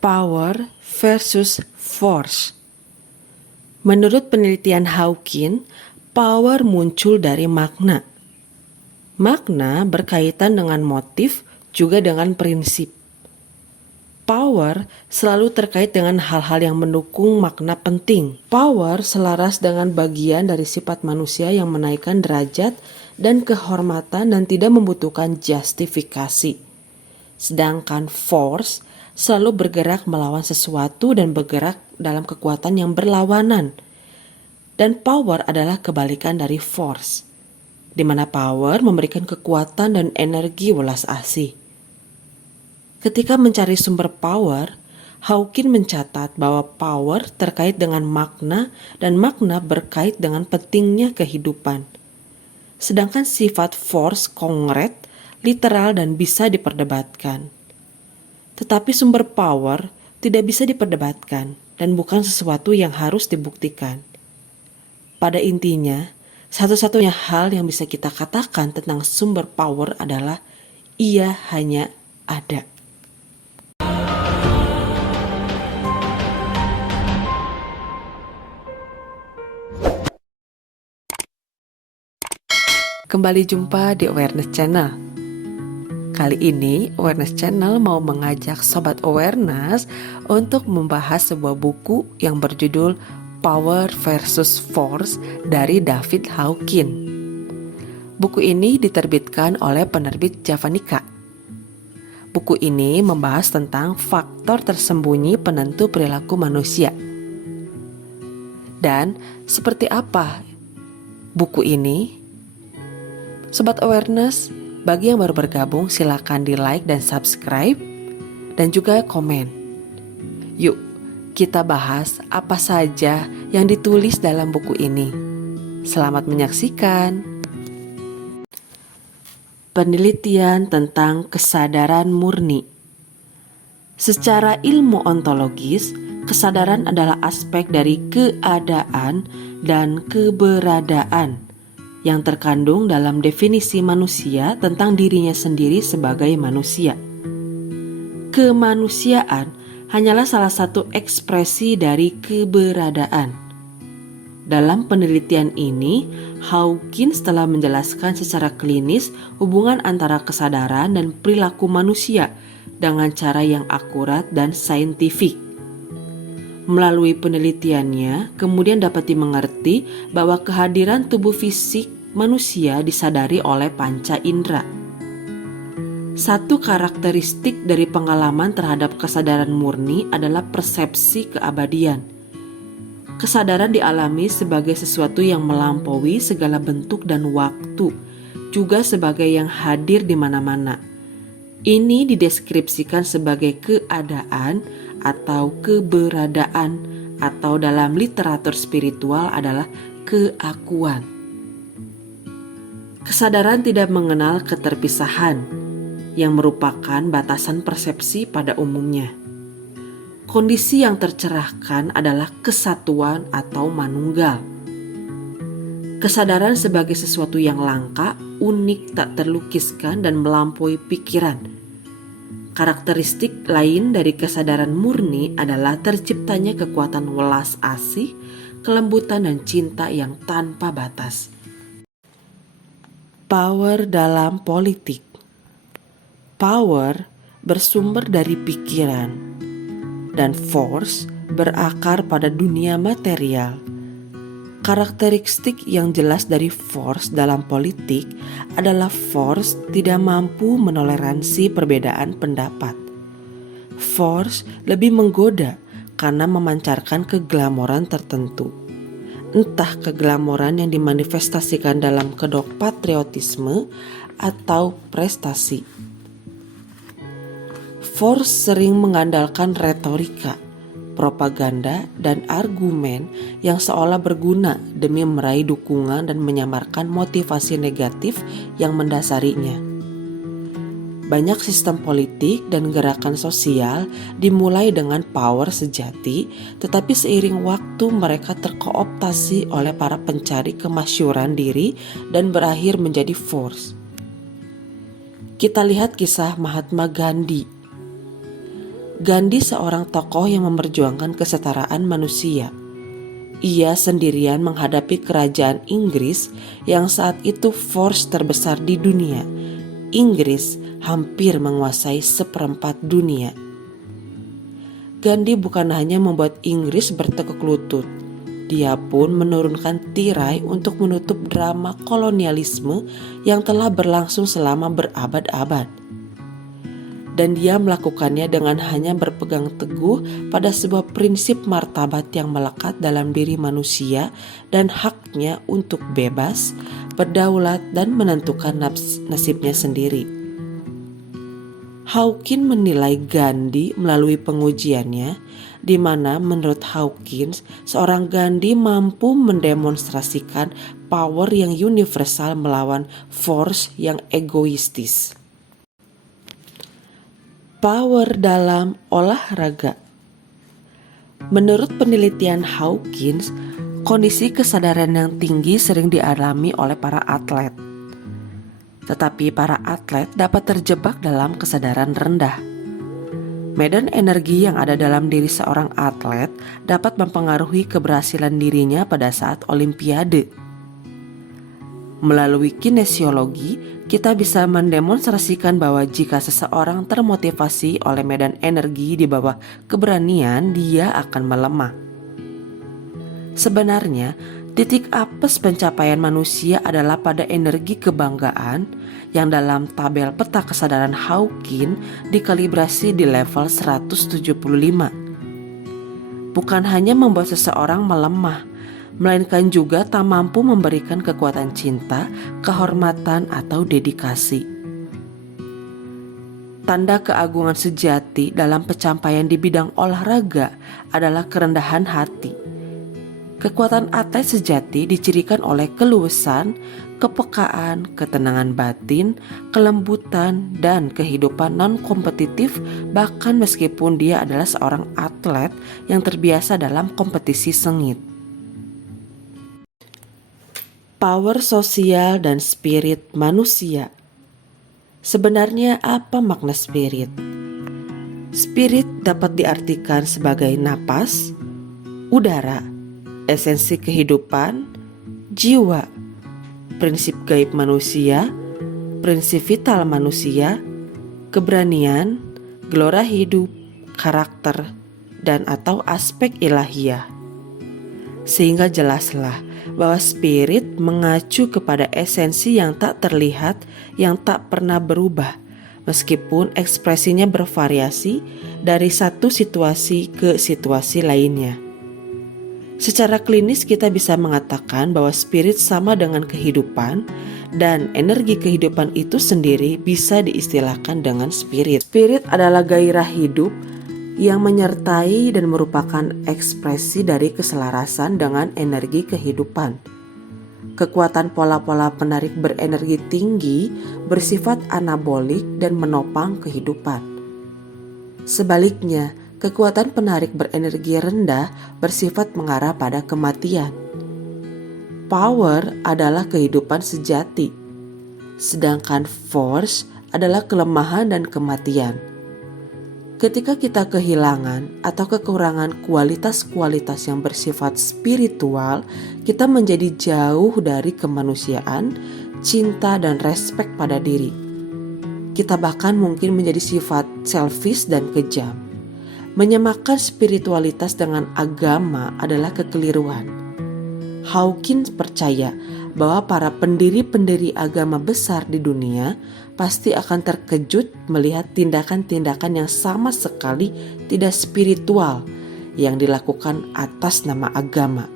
Power versus force. Menurut penelitian Hawking, power muncul dari makna. Makna berkaitan dengan motif, juga dengan prinsip. Power selalu terkait dengan hal-hal yang mendukung makna penting. Power selaras dengan bagian dari sifat manusia yang menaikkan derajat dan kehormatan dan tidak membutuhkan justifikasi. Sedangkan force selalu bergerak melawan sesuatu dan bergerak dalam kekuatan yang berlawanan. Dan power adalah kebalikan dari force, di mana power memberikan kekuatan dan energi welas asih. Ketika mencari sumber power, Hawking mencatat bahwa power terkait dengan makna dan makna berkait dengan pentingnya kehidupan. Sedangkan sifat force konkret, literal dan bisa diperdebatkan. Tetapi sumber power tidak bisa diperdebatkan dan bukan sesuatu yang harus dibuktikan. Pada intinya, satu-satunya hal yang bisa kita katakan tentang sumber power adalah ia hanya ada. Kembali jumpa di Awareness Channel. Kali ini Awareness Channel mau mengajak Sobat Awareness untuk membahas sebuah buku yang berjudul Power versus Force dari David Hawking. Buku ini diterbitkan oleh penerbit Javanica. Buku ini membahas tentang faktor tersembunyi penentu perilaku manusia. Dan seperti apa buku ini? Sobat Awareness, bagi yang baru bergabung silakan di like dan subscribe dan juga komen. Yuk, kita bahas apa saja yang ditulis dalam buku ini. Selamat menyaksikan. Penelitian tentang kesadaran murni. Secara ilmu ontologis, kesadaran adalah aspek dari keadaan dan keberadaan yang terkandung dalam definisi manusia tentang dirinya sendiri sebagai manusia. Kemanusiaan hanyalah salah satu ekspresi dari keberadaan. Dalam penelitian ini, Hawking telah menjelaskan secara klinis hubungan antara kesadaran dan perilaku manusia dengan cara yang akurat dan saintifik. Melalui penelitiannya, kemudian dapat dimengerti bahwa kehadiran tubuh fisik manusia disadari oleh panca indera. Satu karakteristik dari pengalaman terhadap kesadaran murni adalah persepsi keabadian. Kesadaran dialami sebagai sesuatu yang melampaui segala bentuk dan waktu, juga sebagai yang hadir di mana-mana. Ini dideskripsikan sebagai keadaan atau keberadaan, atau dalam literatur spiritual adalah keakuan. Kesadaran tidak mengenal keterpisahan, yang merupakan batasan persepsi pada umumnya. Kondisi yang tercerahkan adalah kesatuan atau manunggal. Kesadaran sebagai sesuatu yang langka, unik, tak terlukiskan, dan melampaui pikiran. Karakteristik lain dari kesadaran murni adalah terciptanya kekuatan welas asih, kelembutan dan cinta yang tanpa batas. Power dalam politik. Power bersumber dari pikiran dan force berakar pada dunia material. Karakteristik yang jelas dari force dalam politik adalah force tidak mampu menoleransi perbedaan pendapat. Force lebih menggoda karena memancarkan keglamoran tertentu. Entah keglamoran yang dimanifestasikan dalam kedok patriotisme atau prestasi. Force sering mengandalkan retorika, propaganda, dan argumen yang seolah berguna demi meraih dukungan dan menyamarkan motivasi negatif yang mendasarinya. Banyak sistem politik dan gerakan sosial dimulai dengan power sejati, tetapi seiring waktu mereka terkooptasi oleh para pencari kemasyhuran diri dan berakhir menjadi force. Kita lihat kisah Mahatma Gandhi. Gandhi seorang tokoh yang memperjuangkan kesetaraan manusia. Ia sendirian menghadapi kerajaan Inggris yang saat itu force terbesar di dunia. Inggris hampir menguasai seperempat dunia. Gandhi bukan hanya membuat Inggris bertekuk lutut, dia pun menurunkan tirai untuk menutup drama kolonialisme yang telah berlangsung selama berabad-abad. Dan dia melakukannya dengan hanya berpegang teguh pada sebuah prinsip martabat yang melekat dalam diri manusia dan haknya untuk bebas, berdaulat, dan menentukan nasibnya sendiri. Hawkins menilai Gandhi melalui pengujiannya, di mana menurut Hawkins, seorang Gandhi mampu mendemonstrasikan power yang universal melawan force yang egoistis. Power dalam olahraga. Menurut penelitian Hawkins, kondisi kesadaran yang tinggi sering dialami oleh para atlet. Tetapi para atlet dapat terjebak dalam kesadaran rendah. Medan energi yang ada dalam diri seorang atlet dapat mempengaruhi keberhasilan dirinya pada saat Olimpiade. Melalui kinesiologi, kita bisa mendemonstrasikan bahwa jika seseorang termotivasi oleh medan energi di bawah keberanian, dia akan melemah. Sebenarnya, titik apes pencapaian manusia adalah pada energi kebanggaan yang dalam tabel peta kesadaran Hawkins dikalibrasi di level 175. Bukan hanya membuat seseorang melemah, melainkan juga tak mampu memberikan kekuatan cinta, kehormatan, atau dedikasi. Tanda keagungan sejati dalam pencapaian di bidang olahraga adalah kerendahan hati. Kekuatan atlet sejati dicirikan oleh keluasan, kepekaan, ketenangan batin, kelembutan, dan kehidupan non-kompetitif, bahkan meskipun dia adalah seorang atlet yang terbiasa dalam kompetisi sengit. Power sosial dan spirit manusia. Sebenarnya apa makna spirit? Spirit dapat diartikan sebagai napas, udara, esensi kehidupan, jiwa, prinsip gaib manusia, prinsip vital manusia, keberanian, gelora hidup, karakter, dan atau aspek ilahiyah. Sehingga jelaslah bahwa spirit mengacu kepada esensi yang tak terlihat, yang tak pernah berubah, meskipun ekspresinya bervariasi dari satu situasi ke situasi lainnya. Secara klinis kita bisa mengatakan bahwa spirit sama dengan kehidupan, dan energi kehidupan itu sendiri bisa diistilahkan dengan spirit. Spirit adalah gairah hidup yang menyertai dan merupakan ekspresi dari keselarasan dengan energi kehidupan. Kekuatan pola-pola penarik berenergi tinggi bersifat anabolik dan menopang kehidupan. Sebaliknya, kekuatan penarik berenergi rendah bersifat mengarah pada kematian. Power adalah kehidupan sejati, sedangkan force adalah kelemahan dan kematian. Ketika kita kehilangan atau kekurangan kualitas-kualitas yang bersifat spiritual, kita menjadi jauh dari kemanusiaan, cinta, dan respek pada diri. Kita bahkan mungkin menjadi sifat selfish dan kejam. Menyamakan spiritualitas dengan agama adalah kekeliruan. Hawkins percaya bahwa para pendiri-pendiri agama besar di dunia pasti akan terkejut melihat tindakan-tindakan yang sama sekali tidak spiritual yang dilakukan atas nama agama.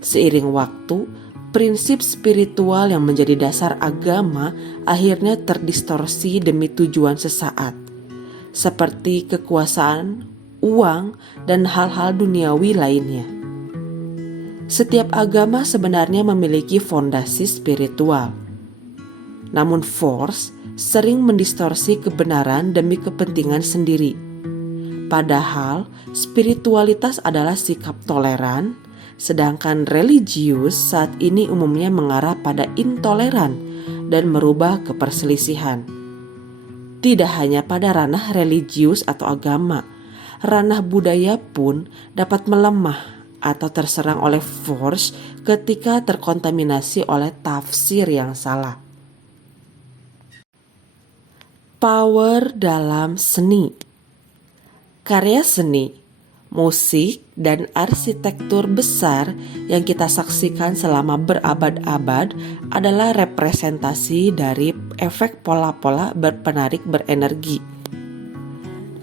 Seiring waktu, prinsip spiritual yang menjadi dasar agama akhirnya terdistorsi demi tujuan sesaat, seperti kekuasaan, uang, dan hal-hal duniawi lainnya. Setiap agama sebenarnya memiliki fondasi spiritual. Namun force sering mendistorsi kebenaran demi kepentingan sendiri. Padahal spiritualitas adalah sikap toleran, sedangkan religius saat ini umumnya mengarah pada intoleran dan merubah ke perselisihan. Tidak hanya pada ranah religius atau agama, ranah budaya pun dapat melemah atau terserang oleh force ketika terkontaminasi oleh tafsir yang salah. Power dalam seni. Karya seni, musik, dan arsitektur besar yang kita saksikan selama berabad-abad adalah representasi dari efek pola-pola berpenarik berenergi.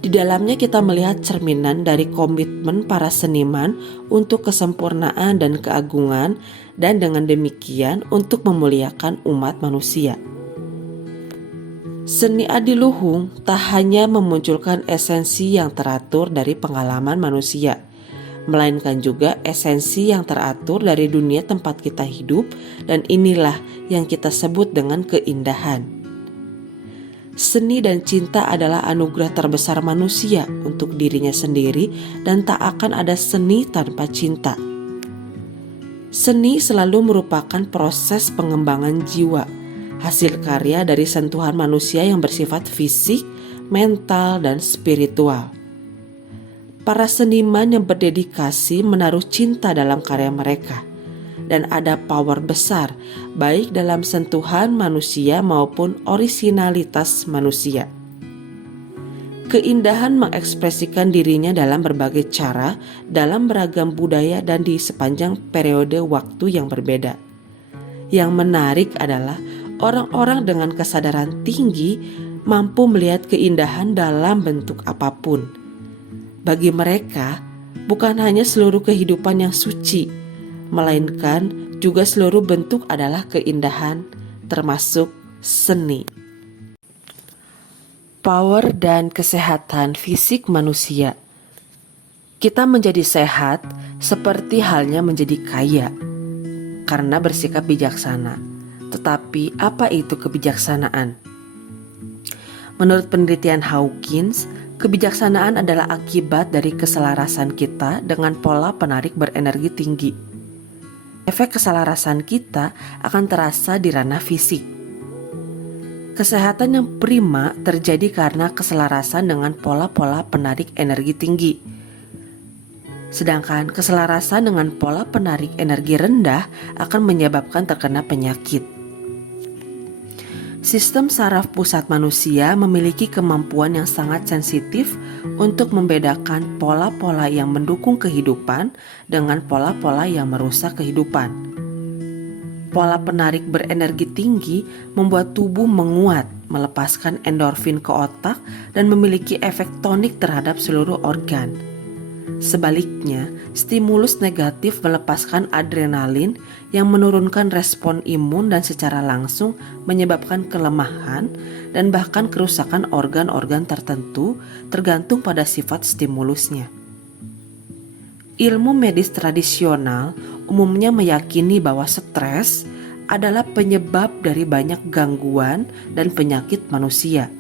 Di dalamnya kita melihat cerminan dari komitmen para seniman untuk kesempurnaan dan keagungan, dan dengan demikian untuk memuliakan umat manusia. Seni adiluhung tak hanya memunculkan esensi yang teratur dari pengalaman manusia, melainkan juga esensi yang teratur dari dunia tempat kita hidup, dan inilah yang kita sebut dengan keindahan. Seni dan cinta adalah anugerah terbesar manusia untuk dirinya sendiri, dan tak akan ada seni tanpa cinta. Seni selalu merupakan proses pengembangan jiwa, hasil karya dari sentuhan manusia yang bersifat fisik, mental, dan spiritual. Para seniman yang berdedikasi menaruh cinta dalam karya mereka, dan ada power besar baik dalam sentuhan manusia maupun orisinalitas manusia. Keindahan mengekspresikan dirinya dalam berbagai cara, dalam beragam budaya dan di sepanjang periode waktu yang berbeda. Yang menarik adalah orang-orang dengan kesadaran tinggi mampu melihat keindahan dalam bentuk apapun. Bagi mereka, bukan hanya seluruh kehidupan yang suci, melainkan juga seluruh bentuk adalah keindahan, termasuk seni. Power dan kesehatan fisik manusia. Kita menjadi sehat seperti halnya menjadi kaya, karena bersikap bijaksana. Tetapi apa itu kebijaksanaan? Menurut penelitian Hawkins, kebijaksanaan adalah akibat dari keselarasan kita dengan pola penarik berenergi tinggi. Efek keselarasan kita akan terasa di ranah fisik. Kesehatan yang prima terjadi karena keselarasan dengan pola-pola penarik energi tinggi. Sedangkan keselarasan dengan pola penarik energi rendah akan menyebabkan terkena penyakit. Sistem saraf pusat manusia memiliki kemampuan yang sangat sensitif untuk membedakan pola-pola yang mendukung kehidupan dengan pola-pola yang merusak kehidupan. Pola penarik berenergi tinggi membuat tubuh menguat, melepaskan endorfin ke otak, dan memiliki efek tonik terhadap seluruh organ. Sebaliknya, stimulus negatif melepaskan adrenalin yang menurunkan respon imun dan secara langsung menyebabkan kelemahan dan bahkan kerusakan organ-organ tertentu tergantung pada sifat stimulusnya. Ilmu medis tradisional umumnya meyakini bahwa stres adalah penyebab dari banyak gangguan dan penyakit manusia.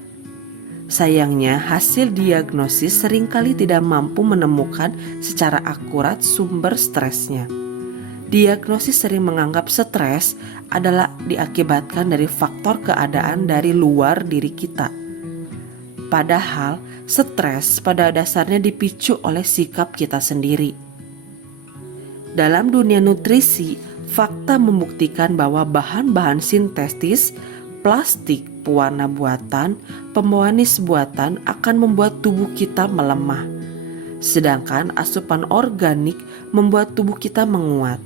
Sayangnya, hasil diagnosis seringkali tidak mampu menemukan secara akurat sumber stresnya. Diagnosis sering menganggap stres adalah diakibatkan dari faktor keadaan dari luar diri kita. Padahal, stres pada dasarnya dipicu oleh sikap kita sendiri. Dalam dunia nutrisi, fakta membuktikan bahwa bahan-bahan sintetis, plastik, pewarna buatan, pemanis buatan akan membuat tubuh kita melemah. Sedangkan asupan organik membuat tubuh kita menguat.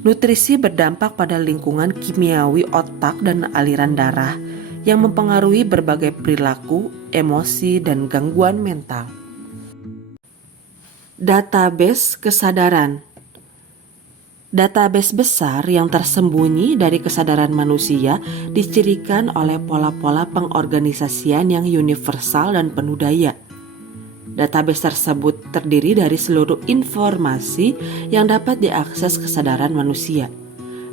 Nutrisi berdampak pada lingkungan kimiawi otak dan aliran darah yang mempengaruhi berbagai perilaku, emosi, dan gangguan mental. Database kesadaran. Database besar yang tersembunyi dari kesadaran manusia dicirikan oleh pola-pola pengorganisasian yang universal dan penuh daya. Database tersebut terdiri dari seluruh informasi yang dapat diakses kesadaran manusia,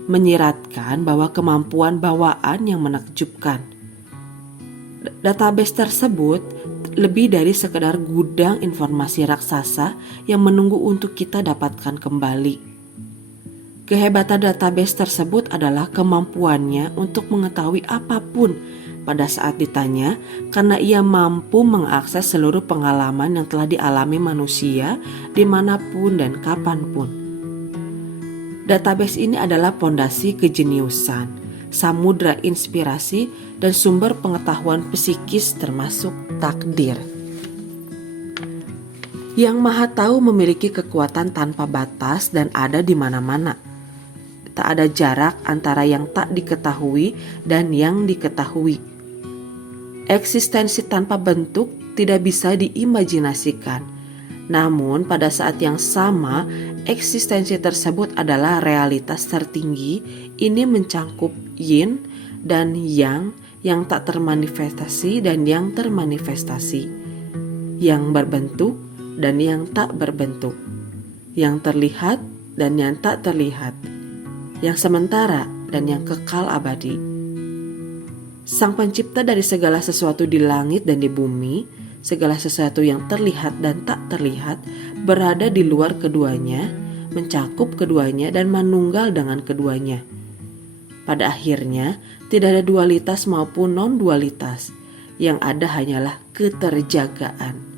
menyiratkan bahwa kemampuan bawaan yang menakjubkan. Database tersebut lebih dari sekedar gudang informasi raksasa yang menunggu untuk kita dapatkan kembali. Kehebatan database tersebut adalah kemampuannya untuk mengetahui apapun pada saat ditanya karena ia mampu mengakses seluruh pengalaman yang telah dialami manusia dimanapun dan kapanpun. Database ini adalah pondasi kejeniusan, samudra inspirasi, dan sumber pengetahuan psikis termasuk takdir. Yang Maha Tahu memiliki kekuatan tanpa batas dan ada di mana-mana. Tak ada jarak antara yang tak diketahui dan yang diketahui. Eksistensi tanpa bentuk tidak bisa diimajinasikan. Namun pada saat yang sama, eksistensi tersebut adalah realitas tertinggi. Ini mencangkup yin dan yang tak termanifestasi dan yang termanifestasi, yang berbentuk dan yang tak berbentuk, yang terlihat dan yang tak terlihat, yang sementara dan yang kekal abadi. Sang pencipta dari segala sesuatu di langit dan di bumi, segala sesuatu yang terlihat dan tak terlihat, berada di luar keduanya, mencakup keduanya dan manunggal dengan keduanya. Pada akhirnya, tidak ada dualitas maupun non-dualitas, yang ada hanyalah keterjagaan.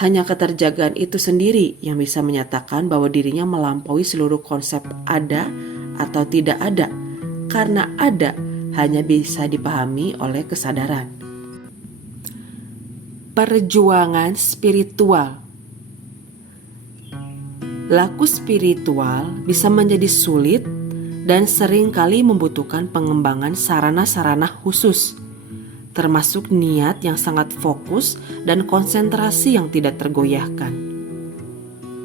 Hanya keterjagaan itu sendiri yang bisa menyatakan bahwa dirinya melampaui seluruh konsep ada atau tidak ada, karena ada hanya bisa dipahami oleh kesadaran. Perjuangan spiritual. Laku spiritual bisa menjadi sulit dan seringkali membutuhkan pengembangan sarana-sarana khusus, termasuk niat yang sangat fokus dan konsentrasi yang tidak tergoyahkan.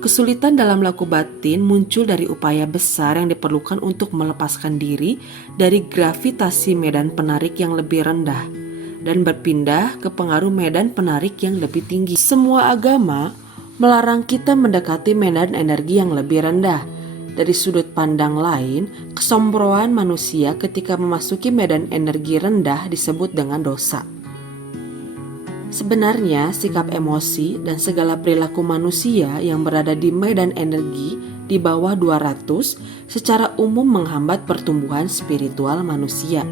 Kesulitan dalam laku batin muncul dari upaya besar yang diperlukan untuk melepaskan diri dari gravitasi medan penarik yang lebih rendah dan berpindah ke pengaruh medan penarik yang lebih tinggi. Semua agama melarang kita mendekati medan energi yang lebih rendah. Dari sudut pandang lain, kesombroan manusia ketika memasuki medan energi rendah disebut dengan dosa. Sebenarnya, sikap emosi dan segala perilaku manusia yang berada di medan energi di bawah 200 secara umum menghambat pertumbuhan spiritual manusia.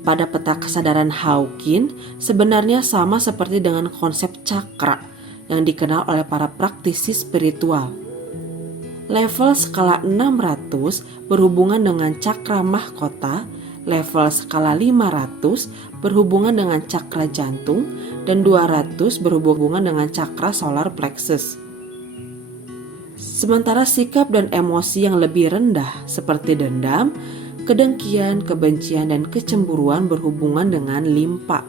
Pada peta kesadaran Hawking, sebenarnya sama seperti dengan konsep cakra yang dikenal oleh para praktisi spiritual. Level skala 600 berhubungan dengan cakra mahkota, level skala 500 berhubungan dengan cakra jantung, dan 200 berhubungan dengan cakra solar plexus. Sementara sikap dan emosi yang lebih rendah seperti dendam, kedengkian, kebencian, dan kecemburuan berhubungan dengan limpa.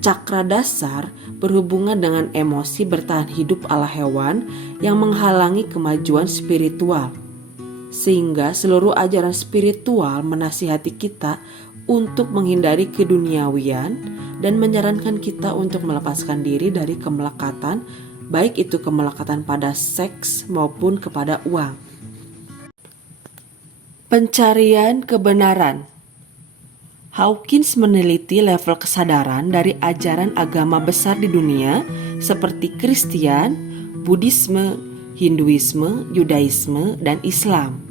Cakra dasar berhubungan dengan emosi bertahan hidup ala hewan yang menghalangi kemajuan spiritual. Sehingga seluruh ajaran spiritual menasihati kita untuk menghindari keduniawian dan menyarankan kita untuk melepaskan diri dari kemelekatan, baik itu kemelekatan pada seks maupun kepada uang. Pencarian kebenaran. Hawkins meneliti level kesadaran dari ajaran agama besar di dunia seperti Kristen, Buddhisme, Hinduisme, Yudaisme, dan Islam.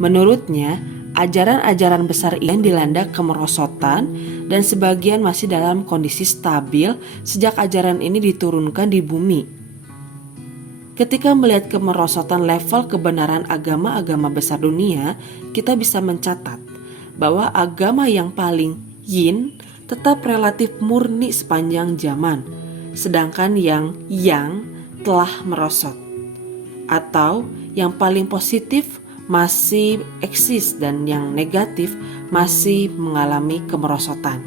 Menurutnya, ajaran-ajaran besar ini dilanda kemerosotan dan sebagian masih dalam kondisi stabil sejak ajaran ini diturunkan di bumi. Ketika melihat kemerosotan level kebenaran agama-agama besar dunia, kita bisa mencatat bahwa agama yang paling yin tetap relatif murni sepanjang zaman, sedangkan yang yang telah merosot, atau yang paling positif masih eksis dan yang negatif masih mengalami kemerosotan.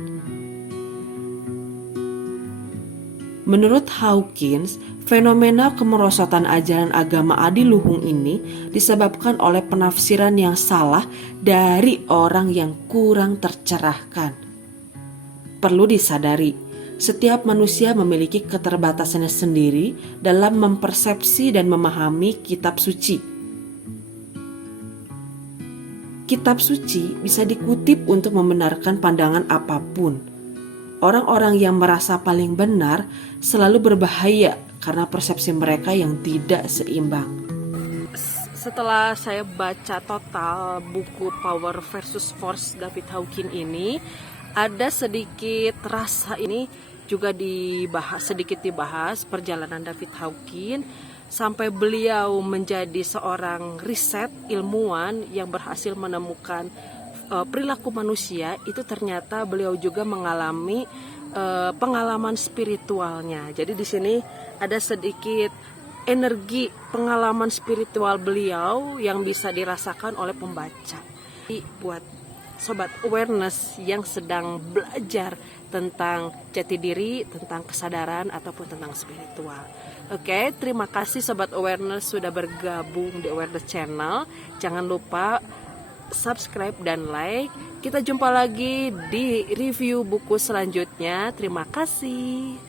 Menurut Hawkins, fenomena kemerosotan ajaran agama adiluhung ini disebabkan oleh penafsiran yang salah dari orang yang kurang tercerahkan. Perlu disadari, setiap manusia memiliki keterbatasannya sendiri dalam mempersepsi dan memahami kitab suci. Kitab suci bisa dikutip untuk membenarkan pandangan apapun. Orang-orang yang merasa paling benar selalu berbahaya karena persepsi mereka yang tidak seimbang. setelah saya baca total buku Power versus Force David Hawkins ini, ada sedikit rasa ini juga sedikit dibahas perjalanan David Hawkins sampai beliau menjadi seorang riset ilmuwan yang berhasil menemukan perilaku manusia. Itu ternyata beliau juga mengalami pengalaman spiritualnya. Jadi di sini ada sedikit energi pengalaman spiritual beliau yang bisa dirasakan oleh pembaca. Buat sobat awareness yang sedang belajar tentang jati diri, tentang kesadaran ataupun tentang spiritual. Oke, terima kasih sobat awareness sudah bergabung di Awareness Channel. Jangan lupa subscribe dan like. Kita jumpa lagi di review buku selanjutnya. Terima kasih.